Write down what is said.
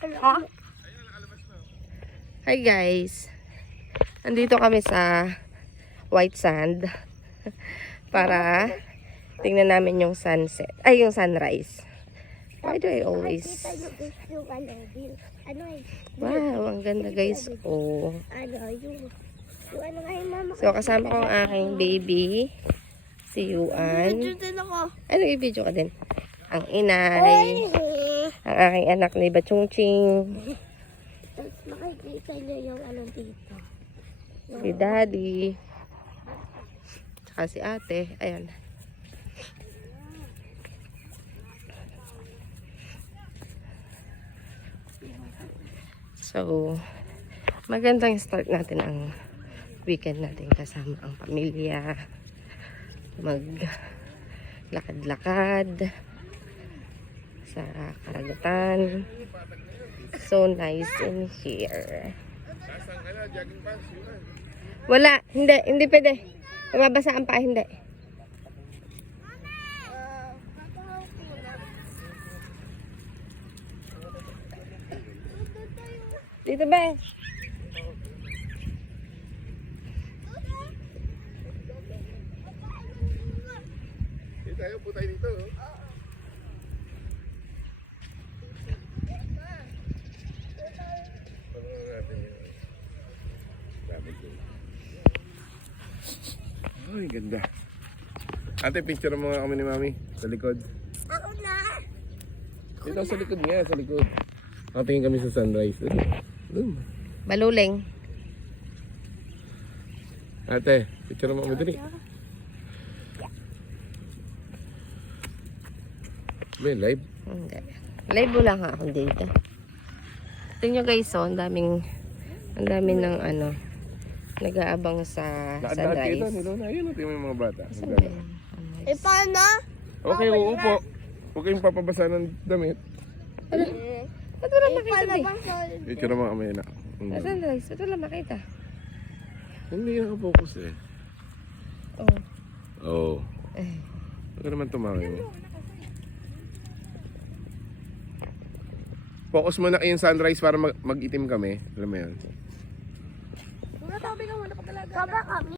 Ha? Hi guys. Andito kami sa White Sand para tingnan namin yung sunset. Ay, yung sunrise. Why do I always... Wow, ang ganda guys. Oh. So, kasama ko ang aking baby, si Yuan. Ano, i-video ka din? Ang inay, ang aking anak ni Bachungching, Tapos makikita nyo yung ano dito. si daddy, tsaka si ate. Ayan. So, magandang start natin ang weekend natin kasama ang pamilya. Mag lakad-lakad sa karagatan. So nice in here. Wala, hindi, hindi pwede. Mababasa ang paa, hindi. Dito ba? Dito tayo, po tayo dito. oh. Ano natin yun? Dapat yun. Ay, ganda. Ate, picture mo nga kami ni Mami sa likod. Ako na! Dito sa likod nga, sa likod. Nakatingin kami sa sunrise. Doon. Doon. Baluling. Ate, picture mo kami dali. May live. Hindi. Live mo lang ako dito. Tingnan nyo guys, oh, ang daming, ang daming ng ano, nag-aabang sa Nakadaan kayo doon. sunrise. Nilona. Ayun, natin yung mga bata. Eh, paano? Okay, uupo. Huwag kayong papabasa ng damit. Ba't wala Eh, makita paano ba sol? Picture mo kami na. Sa sunrise, ba't wala makita? Hindi nakafocus eh. Oh. Oo. Oh. Eh. Huwag ka naman tumawa mo. Focus mo na yung sunrise para mag- mag-itim kami. Alam mo yun? Kaba kami.